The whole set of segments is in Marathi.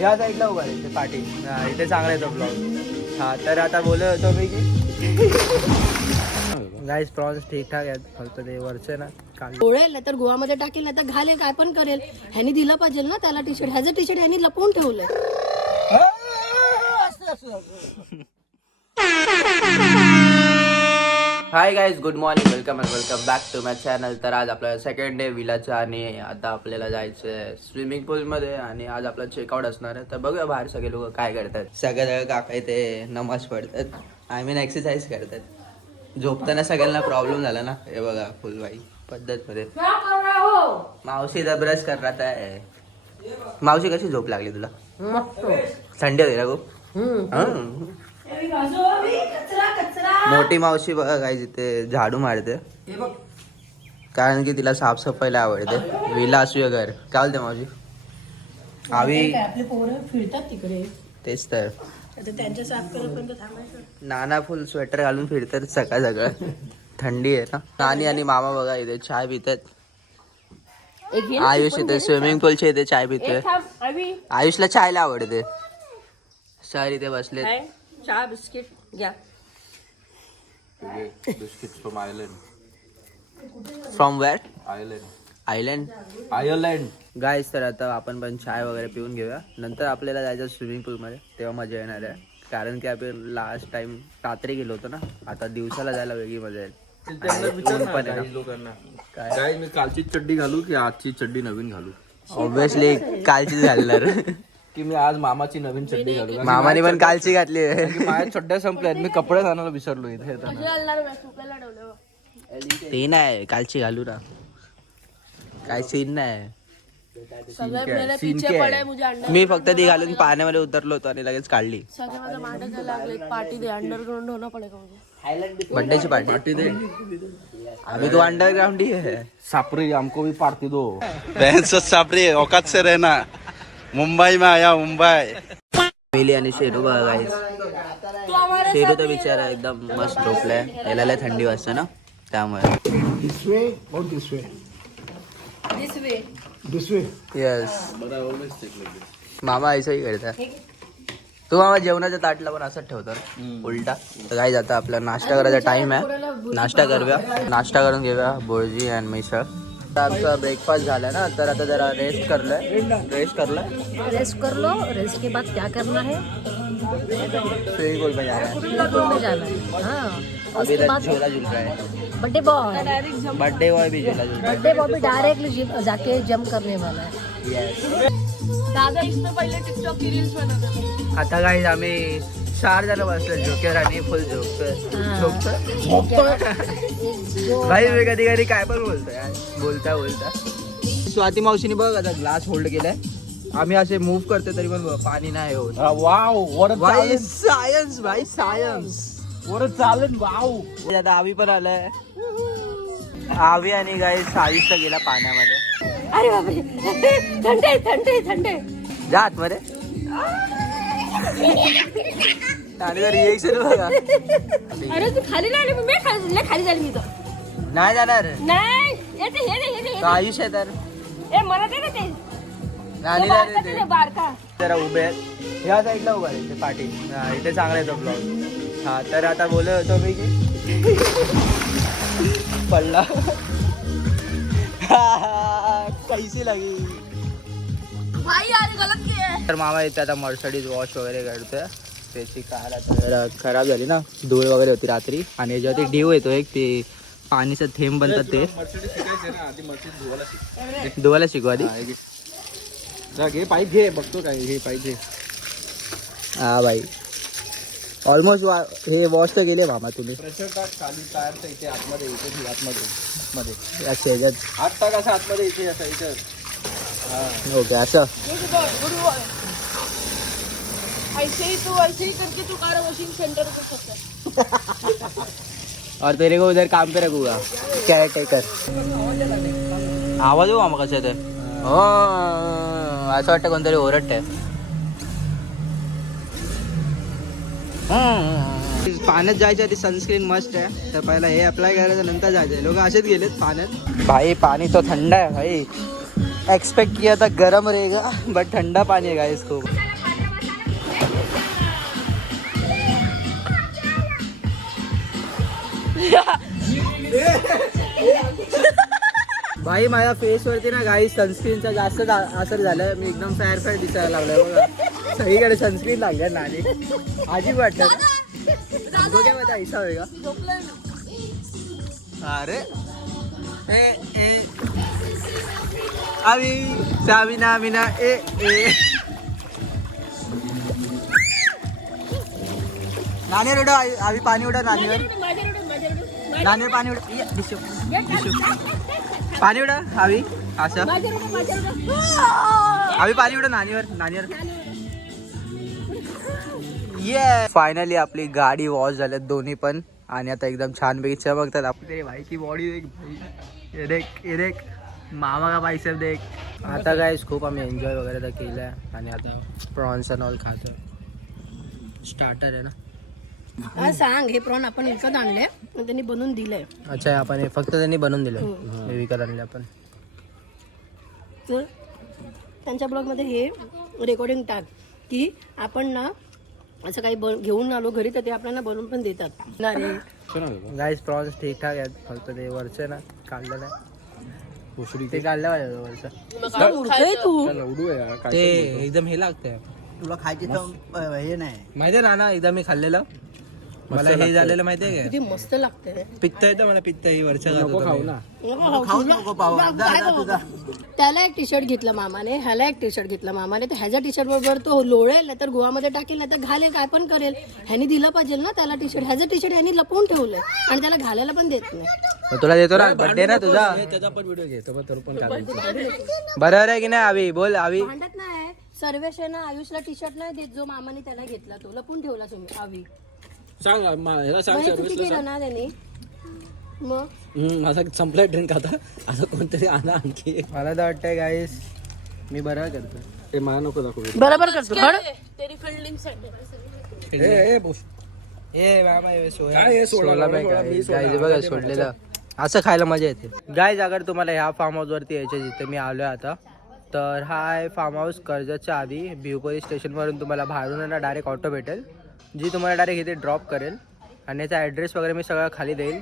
या साईडला उभा आहे पाठी. हा, इथे चांगला येतो ब्लॉग. हा तर आता बोलत होतो मी की गाईस प्रॉन्स ठीक ठाक आहेत. फक्त ते वरचे ना. ओळेल तर गोवामध्ये टाकेल नाही तर घालेल काय पण करेल. ह्यानी दिलं पाहिजे ना त्याला टी शर्ट ह्याचं टी शर्ट ह्यानी लपवून ठेवलंय. Hi guys good morning welcome and welcome back to my channel तर आज आपला सेकंड डे विलाचा आणि आता आपल्याला जायचं आहे स्विमिंग पूलमध्ये आणि आज आपला चेकआउट असणार आहे. तर बघूया बाहेर सगळे लोक काय करतात. सगळे सगळे काका इथे नमाज पडतात आय मीन एक्सरसाइज करतात. झोपताना सगळ्यांना प्रॉब्लेम झाला ना? हे बघा फुलबाई. पद्धतमध्ये. मावशी इथं ब्रश कर राहत आहे. मावशी कशी झोप लागली तुला? थंडी होती ना खूप? हं. मोठी मावशी बघा काय तिथे झाडू मारते. कारण की तिला साफसफाईला आवडते. विला असू घर काय बोलते मावशी? आवी. आपले पोरं फिरतात तिकडे. तेच तर. आता त्यांच्या साफ करत थांबायचं. नाना फुल स्वेटर घालून फिरतात सकाळ सकाळ. थंडी आहे ना. नानी आणि मामा बघा इथे चाय पितात. आयुष इथे स्विमिंग पूलच्या इथे चाय पितोय. आयुषला चायला आवडते. सर इथे बसले चहा बिस्किट घ्या. From where Ireland. Island Ireland. Guys तर आता आपण पण चाय वगैरे पिऊन घेऊया. नंतर आपल्याला जायचं स्विमिंग पूलमध्ये तेव्हा मजा येणार आहे. कारण की आपण लास्ट टाइम रात्री गेलो होतो ना. आता दिवसाला जायला वेगळी मजा येईल. काय? काय मी कालची चड्डी घालू की आजची चड्डी नवीन घालू? ऑब्विसली कालचीच घालणार. की मी आज मामाची नवीन चड्डी घालू कारण की मामाने पण कालची घातली. आहे माझ्या चड्ड्या संपल्यात. मी कपडे आणायला विसरलो इथे. येताना. ते नाही. कालची घालू ना. काय सीन नाही. पीछे पडे मुझे अंडर मी फक्त ती घालून पाण्यामध्ये उतरलो होतो आणि लगेच काढली. सगळे माझं मांड करायला लागले. पार्टी दे. अंडरग्राउंड होणं पडेगा मुझे. बर्थडेची पार्टी पार्टी दे. अभी तो अंडरग्राउंड ही है सापरी हमको भी पार्टी दो. बहन से सापरी औकात से रहना. मुंबई में आया मुंबई. मिली आणि शेरू बघा गाईस शेरू तर बिचारा एकदम मस्त झोपलाय. याला लय थंडी वाजते ना त्यामुळे. यस मामा ऐसाही करता तू मामा जेवणाच्या ताटला पण असंच ठेवतो उलटा. तर काय आता आपला नाश्ता करायचा टाइम आहे. नाश्ता करूया. नाश्ता करून घेऊया बोळजी आणि मिसळ. आमचा ब्रेकफास्ट झाला ना तर आता जरा रेस्ट कर रेस्ट रेस्ट कर लो रेस्ट के बाद क्या करना है स्विमिंग पूल में जाना है पूल में जाना है हाँ. अभी झूला झूल रहा है. बर्थडे बॉय बर्थडे बॉय भी झूला झूल बर्थडे बॉय भी डायरेक्टली जाके जंप करने वाला है. येस दादा इसमें पहले टिकटॉक की रील्स बनवतो आता काही आम्ही चार जण बसलो झोक्यावर आणि फुल झोपतोय? झोपतोय? भाई मी कधी कधी काय पण बोलतोय यार. बोलता बोलता. स्वाती मावशीने बघ आता ग्लास होल्ड केलाय. आम्ही असे मूव्ह करतो तरी पण बघ, पाणी नाही होत. वाव भाई सायन्स भाई सायन्स वर चालेल वाव आता आवी पण आलाय. आवी आणि गाई साईसला गेला पाण्यामध्ये. अरे बापरे. थंडे थंडे थंडे. जा आतमध्ये. आणि रिएक्शन बघा. अरे तू खाली नाही आली, मी खाली लय खाली झाली मी तर नाही जाणार. नाही. येते हे दे, हे दे, हे तो आयुष आहे तर. ए मला दे ना ते. नानी तो बारका ते दे, बारका. जरा उभे आहेत. ह्या साईडला उभा आहे पाठी. हा, इथे चांगला येतो ब्लॉग हा तर आता बोलत होतो मी की पडला. कैसी लगी? भाई यार गलत किया तर मामा इथे आता मर्सडीज वॉश वगैरे करतोय त्याची कार आता खराब झाली ना। धूळ वगैरे होती रात्री। आणि याच्यावरती ढीव येतो एक ते पाणीचं थेंब बनतात ते। धुवायला शिकू. आधी? घे घे बघतो काय हे घे. हा भाई ऑलमोस्ट हे वॉश तर गेले मामा तुम्ही. प्रेशर टाक खाली इथे आतमध्ये इथे आतमध्ये मध्ये टाक असं आतमध्ये इथे असं इथे ओके असं. ऐसे ही. तू ऐसे ही करके तू कार वॉशिंग सेंटर कर सकता और तेरे को उधर काम पे रखूंगा। केयर टेकर आवाज हो मामा कसं ते हो असं वाटतं कोणतरी ओरडत पाण्यात जायच्या आधी सनस्क्रीन मस्ट आहे. तर पहिला हे अप्लाय करायचं नंतर जायचं. लोक असेच गेलेत पाण्यात. भाई पाणी तो थंड आहे भाई. एक्सपेक्ट किया था गरम रहेगा बट ठंडा पाणी आहे गाईस खूप. भाई माझ्या फेसवरती ना गाई सनस्क्रीनचा जास्त असर झालं मी एकदम फॅर फॅर दिसायला लागलाय बघा. सगळीकडे सनस्क्रीन लागल्या ना आणि अजीब वाटत हमको क्या पता ऐसा होएगा अरे. ए ए. ए ए. नाणे उडव आम्ही पाणी उडव नाणीवर नाणीवर पाणी उडव. ये, दिशो दिशो पाणी उडव हवी असं. हवी पाणी उडव नाणीवर नाणीवर ये फायनली आपली गाडी वॉश झाल्यात दोन्ही पण. आणि आता एकदम छानपैकी चमकतात आपली तरी भाईची बॉडी देख भाई. ये देख ये देख. मामा का बायसेप देख. आता काय खूप आम्ही एन्जॉय वगैरे तर केलं आणि आता प्रॉन्स अँड ऑल खातो स्टार्टर आहे ना? हा सांग. हे प्रॉन आपण विकत आणले आणि त्यांनी बनवून दिलंय. अच्छा आपण हे फक्त त्यांनी बनवून दिलं हे. विकत आणले आपण. तर त्यांच्या ब्लॉगमध्ये हे रेकॉर्डिंग टाक की आपण ना असं काही घेऊन आलो घरी तर ते आपल्याला बनवून पण देतात. ना रे गाईस प्रॉन्स ठीकठाक आहेत. फक्त ते वरचं ना काढलं नाही ते काढलं पाहिजे वरचं. आहे तू? ते एकदम हे लागतंय. तुला खायची तर हे नाही. माहितीये ना ना एकदा मी खाल्लेलं? मला हे झालेलं माहितीये का? किती मस्त लागते पित्त येतं मला पित्त ही वरचं खाऊ ना. त्याला एक टी शर्ट घेतला मामाने ह्याला एक टी शर्ट घेतला मामाने. तर ह्याच्या टी शर्ट बरोबर तो लोळेल नाही तर गोवामध्ये टाकेल नाही तर घालेल काय पण करेल. ह्यानी दिलं पाहिजे ना त्याला टी शर्ट ह्याचं टी शर्ट ह्यानी लपवून ठेवलंय. आणि त्याला घालायला पण देत नाही. तुला देतो ना. बर्थडे ना तुझा. त्याचा पण व्हिडिओ घेतो पण तर पण बरोबर आहे की नाही आवी? बोल आवी. भांडत नाही. सर्वेश आहे ना आयुषला टी शर्ट नाही देत जो मामाने त्याला घेतला तो लपून ठेवला तुम्ही आवी. सांग मा- ह्याला सांग मग चुकी केलं ना. त्यांनी मग? हम्म, माझा संपला ड्रिंक आता? आता कोणतरी आणा आणखी एक. मला तर वाटतंय गाईस मी बरं करतो. ते मला नको दाखवू. बरोबर करतो ए, ए, बोस. ए बाबा हे सोया काय हे सोडा, सोडला सोडा, नाही सोडा, काय मी सोडा, गाईज बघा आवडते सोडलेलं. असं खायला मजा येते. गाईज अगर तुम्हाला ह्या फार्म हाऊसवरती यायचे जिथे मी आलोय आता तर हा आहे फार्म हाऊस कर्जतच्या आधी. भिवपुरी स्टेशनवरून तुम्हाला बाहेरून ना डायरेक्ट ऑटो भेटेल. जी तुम्हाला डायरेक्ट इथे ड्रॉप करेल आणि याचा ॲड्रेस वगैरे मी सगळं खाली देईल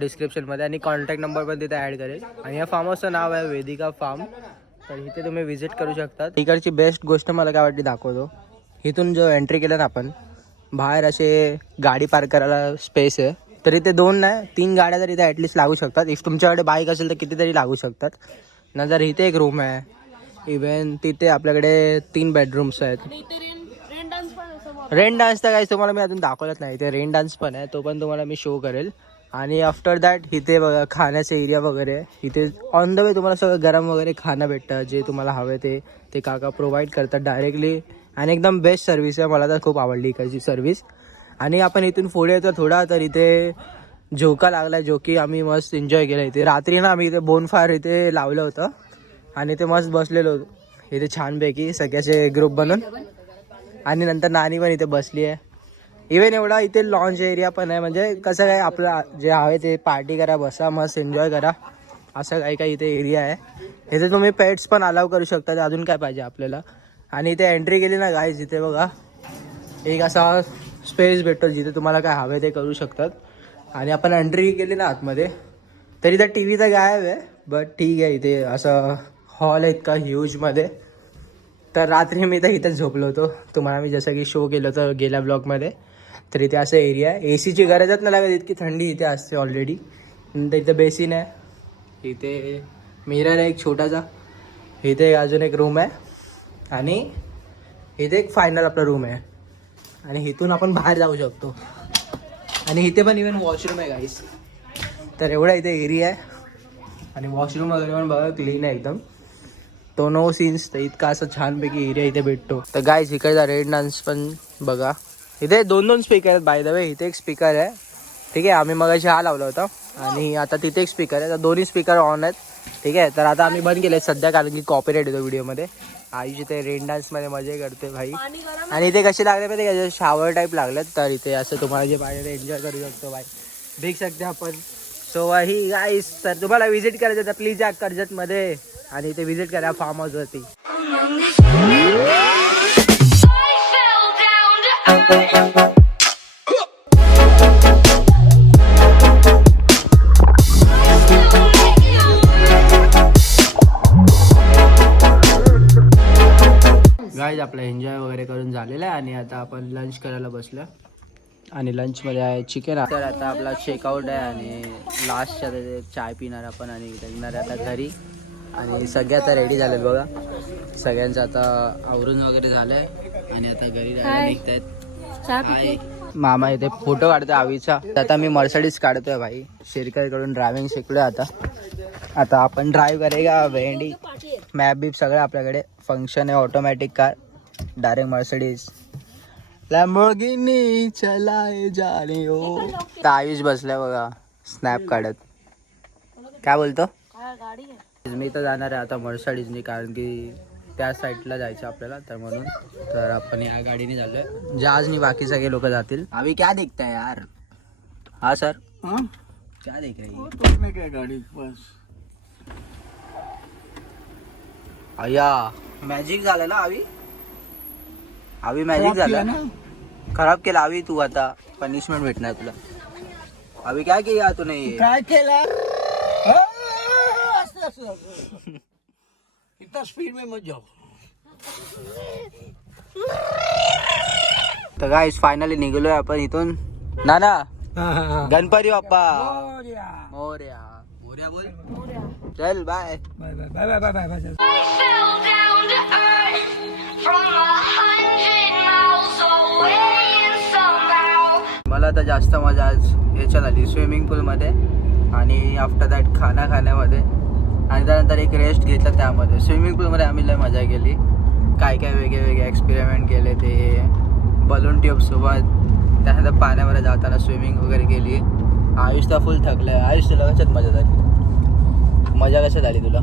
डिस्क्रिप्शनमध्ये आणि कॉन्टॅक्ट नंबर पण तिथे ॲड करेल. आणि या फार्म हाऊसचं नाव आहे वेदिका फार्म तर इथे तुम्ही व्हिजिट करू शकता तिकडची बेस्ट गोष्ट मला काय वाटते दाखवतो. इथून जो एंट्री केलं ना आपण बाहेर असे गाडी पार्क करायला स्पेस आहे. तर इथे दोन नाही तीन गाड्या तर इथे ॲटलिस्ट लागू शकतात. इफ तुमच्याकडे बाईक असेल तर कितीतरी लागू शकतात. नंतर इथे एक रूम आहे. इव्हन तिथे आपल्याकडे तीन बेडरूम्स आहेत. रेन डान्स तर काही तुम्हाला मी अजून दाखवलंच नाही. इथे रेन डान्स पण आहे तो पण तुम्हाला मी शो करेल. आणि आफ्टर दॅट इथे बघा खाण्याचे एरिया वगैरे इथे ऑन द वे तुम्हाला सगळं गरम वगैरे खाणं भेटतं जे तुम्हाला हवे ते ते काका प्रोव्हाइड करतात डायरेक्टली आणि एकदम बेस्ट सर्व्हिस आहे मला तर खूप आवडली इकडची सर्व्हिस आणि आपण इथून पुढे येतो थोडा तर इथे झोका लागला जो की आम्ही मस्त एन्जॉय केला. इथे रात्री ना आम्ही इथे बोनफायर इथे लावलं होतं. आणि ते मस्त बसलेलो होतो. इथे छानपैकी सगळ्याचे ग्रुप बनून. आणि नंतर नानी पण इथे बसली आहे. इव्हन एवढा इथे लॉन्च एरिया पण आहे. म्हणजे कसं काय आपलं जे हवे ते पार्टी करा बसा मस्त एन्जॉय करा. असं काही काही इथे एरिया आहे. इथे तुम्ही पेट्स पण अलाव करू शकता अजून काय पाहिजे आपल्याला? आणि इथे एंट्री केली ना गाईज इथे बघा. एक असा स्पेस भेटतो जिथे तुम्हाला काय हवे ते करू शकतात. आणि आपण एंट्री केली ना आतमध्ये. तरी तर टी व्ही तर गायब आहे बट ठीक आहे. इथे असं हॉल आहे इतका ह्यूजमध्ये तर रात्री मी तर इथेच झोपलो होतो. तुम्हाला मी जसं की शो केलं होतं गेल्या ब्लॉगमध्ये तर इथे असं एरिया आहे. ए सीची गरजच नाही लागत इतकी थंडी इथे असते ऑलरेडी नंतर इथं बेसिन आहे. इथे मिरर आहे एक छोटासा. इथे अजून एक रूम आहे. आणि इथे एक फायनल आपला रूम आहे. आणि इथून आपण बाहेर जाऊ शकतो. आणि इथे पण इव्हन वॉशरूम आहे गाईस तर एवढा इथे एरिया आहे. आणि वॉशरूम वगैरे पण बघा क्लीन आहे एकदम. तो नो सीन्स तर इतका असं छानपैकी एरिया इथे भेटतो. तर गायज इकडचा रेड डान्स पण बघा. इथे दोन दोन स्पीकर आहेत बाय द वे इथे एक स्पीकर आहे. ठीक आहे आम्ही मगाशी हा लावला होता. आणि आता तिथे एक स्पीकर आहे. तर दोन्ही स्पीकर ऑन आहेत. ठीक आहे तर आता आम्ही बंद केले सध्या कारण की कॉपीराईट येतो व्हिडिओमध्ये आयुष इथे रेन डान्समध्ये मजा करते भाई. आणि इथे कसे लागले पाहिजे शावर टाईप लागलेत तर इथे असं तुम्हाला जे पाहिजे ते एन्जॉय करू शकतो भाई. देख सकते आपण. सो ही गाईस तर तुम्हाला व्हिजिट करायचं तर प्लीज या कर्जतमध्ये आणि ते व्हिजिट करा फार्म हाऊसवरती गाईज आपलं एन्जॉय वगैरे करून झालेलं आहे आणि आता आपण लंच करायला बसलो आणि लंचमध्ये आहे चिकन तर आता आपला चेकआउट आहे आणि लास्टच्या ते चाय पिणार आपण आणि निघणार आहे आता घरी. आणि सगळे आता रेडी झालेत बघा. सगळ्यांचं आता आवरून वगैरे झालंय. आणि आता घरी चहा हाय मामा इथे फोटो काढतोय आवीचा. आता मी मर्सडीज काढतोय भाई. शेरकरकडून ड्रायव्हिंग शिकलोय आता. आता आपण ड्राईव्ह करेगा भेंडी मॅप बीप सगळं आपल्याकडे. फंक्शन आहे automatic car direct Mercedes Lamborghini चलाए जाने हो. तर आयुष बसलाय बघा. स्नॅप काढत. काय बोलतो? मी तर जाणार आहे आता मर्सडीजनी कारण की त्या साईडला जायचं आपल्याला तर म्हणून. तर आपण या गाडीने झालोय जहाजनी बाकी सगळे लोक जातील. आम्ही क्या देखताय यार? हा सर हाँ? क्या देख रहे हैं? तो में क्या गाड़ी? बस. अय्या मॅजिक झालं ना आवी? आवी मॅजिक झालं ना खराब केला आवी तू आता पनिशमेंट भेटणार तुला आवी काय केला तू नाही काय केला. इतना स्पीड में मत जाओ तर काय फायनली निघलोय आपण इथून ना ना हाँ, हाँ, हाँ. गणपती बाप्पा हो. मोर्या मोर्या बोल चल bye bye bye bye bye bye bye मला तर जास्त मजा आज याच्यात आली स्विमिंग पूलमध्ये आणि आफ्टर दॅट खाना खाण्यामध्ये आणि त्यानंतर एक रेस्ट घेतला त्यामध्ये. स्विमिंग पूलमध्ये आम्ही लय मजा केली. काय काय वेगळे वेगळे एक्सपेरिमेंट केले ते. बलून ट्यूबसोबत त्यानंतर पाण्यामध्ये जाताना स्विमिंग वगैरे केली. आयुष तर फुल थकलं आयुष तुला कशात मजा झाली? मजा कशात आली तुला?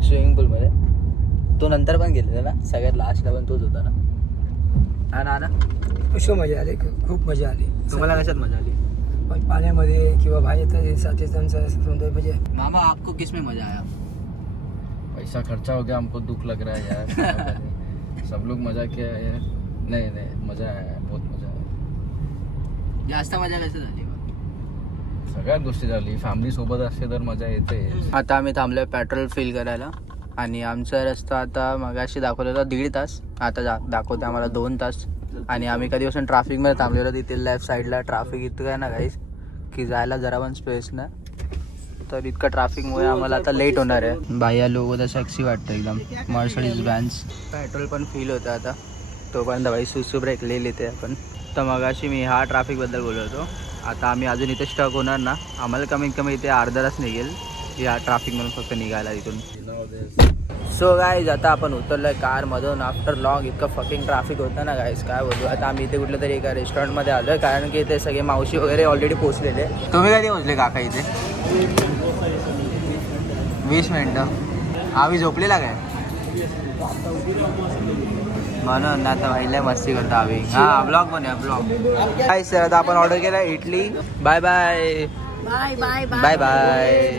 स्विमिंग पूलमध्ये तू नंतर पण गेलेला ना सगळ्यात लास्टला पण तोच होता ना. हा ना ना पुष्कळ मजा आली खूप मजा आली. तुम्हाला कशात मजा आली? पण पाण्यामध्ये किंवा बाहेर साथीचं सौंदर्य म्हणजे मामा आपको किस में मजा आया? पैसा खर्चा हो गया हमको दुख लग रहा है यार? सब लोग मजा किया है यार। नहीं नहीं मजा आया बहुत मजा आया। जास्त मजा कसं झाली सगळ्यात गोष्टी झाली फॅमिली सोबत असते तर मजा येते आता आम्ही थांबलोय पेट्रोल फिल करायला. आणि आमचा रस्ता आता मगाशी दाखवला होता दीड तास. आता जा दाखवते आम्हाला दोन तास. आणि आम्ही कधी पासून ट्रॅफिकमध्ये थांबलेलो तिथे लेफ्ट साईडला ट्राफिक इतकं आहे ना काहीच की जायला जरा पण स्पेस नाही. तर इतकं ट्राफिकमुळे आम्हाला आता लेट होणार आहे. बाह्या लोक तर सेक्सी वाटतं एकदम. मर्सडीज बँड्स पेट्रोल पण फील होतं आता. तोपर्यंत बाई सुसू ब्रेक ले लेते आपण. तर मगाशी मी ह्या ट्राफिकबद्दल बोलत होतो. आता आम्ही अजून इथे स्टक होणार ना. आम्हाला कमीत कमी इथे अर्धा तास निघेल. या ट्राफिक म्हणून फक्त निघायला इथून. सो गाईज आता आपण उतरलोय कारमधून. आफ्टर लॉंग इतकं फकिंग ट्राफिक होतं ना गाईज काय बोलू? आता आम्ही इथे कुठल्या तरी एका रेस्टॉरंटमध्ये आलो आहे कारण की इथे सगळे मावशी वगैरे ऑलरेडी पोहोचलेले. तुम्ही कधी पोहोचले काका इथे? वीस मिनटं. आम्ही झोपलेला काय? म्हणून आता पहिल्या मस्ती करतो आम्ही. हा ब्लॉग बनूया ब्लॉग काय सर आता आपण ऑर्डर केला idli. Bye bye bye bye bye bye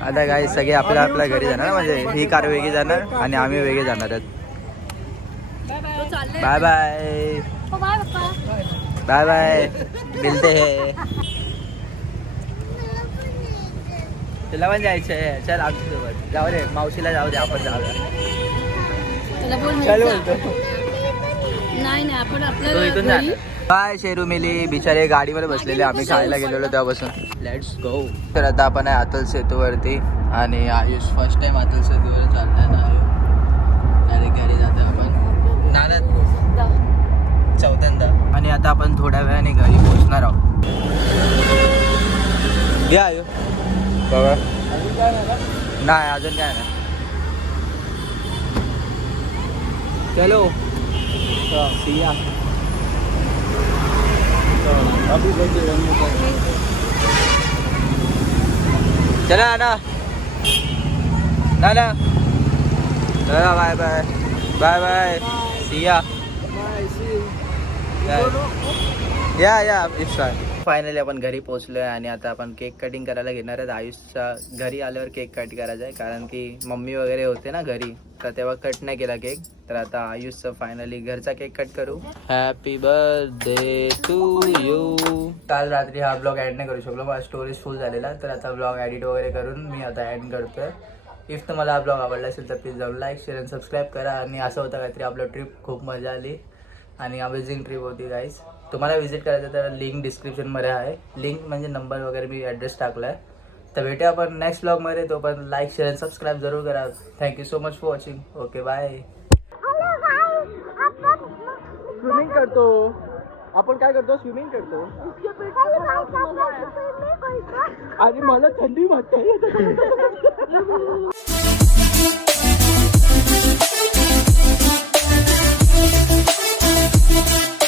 आता काय सगळे आपल्या आपल्या घरी जाणार म्हणजे ही कार वेगळी जाणार आणि आम्ही वेगळे जाणार आहेत. बाय बाय बाय बाय मिलते. है तुला पण जायचंय. चल आमच्यासोबत. जाऊ दे मावशीला जाऊ दे आपण चल नाही बोलतो. नाही आपण आपल्या बाय शेरू मिली? बिचारे गाडीमध्ये बसलेले. आम्ही खायला गेलेलो तेव्हापासून. लेट्स गो तर आता आपण आहे अतल सेतूवरती आणि आयुष फर्स्ट टाइम अतल सेतूवर ना डायरेक्ट घरी जातो आपण. चौथ्यांदा आणि आता आपण थोड्या वेळाने घरी पोहोचणार आहोत. घ्या आयु बघा. नाही अजून काय नाही. चलो. सिया Abu baca yang ni. Jana ana. Bye bye. Bye bye. See ya. Bye see. Yeah yeah, it's fine. Finally आपण घरी पोहोचलोय आणि आता आपण केक कटिंग करायला घेणार आहेत. आयुषच्या घरी आल्यावर केक कट करायचा आहे. कारण की मम्मी वगैरे होते ना घरी तर तेव्हा कट नाही केला केक तर आता आयुषचं फायनली घरचा केक कट करू. हॅपी बर्थडे टू यू काल रात्री हा ब्लॉग ऍड नाही करू शकलो. माझा स्टोरेज फुल झालेला. तर आता ब्लॉग एडिट वगैरे करून मी आता ऍड करतोय. इफ तुम्हाला हा ब्लॉग आवडला असेल तर प्लीज जाऊन लाईक शेअर आणि सबस्क्राईब करा. आणि असं होतं काहीतरी आपलं ट्रिप खूप मजा आली. आणि अमेझिंग ट्रिप होती गाईज तुम्हाला विजिट करायचं तर लिंक डिस्क्रिप्शनमध्ये आहे. लिंक म्हणजे नंबर वगैरे मी ॲड्रेस टाकला आहे तर भेटूया आपण नेक्स्ट ब्लॉगमध्ये तो पण लाईक शेअर आणि सबस्क्राईब जरूर करा. Thank you so much for watching okay bye swimming करतो. आपण काय करतो? स्विमिंग करतो. आणि मला थंडी वाटते.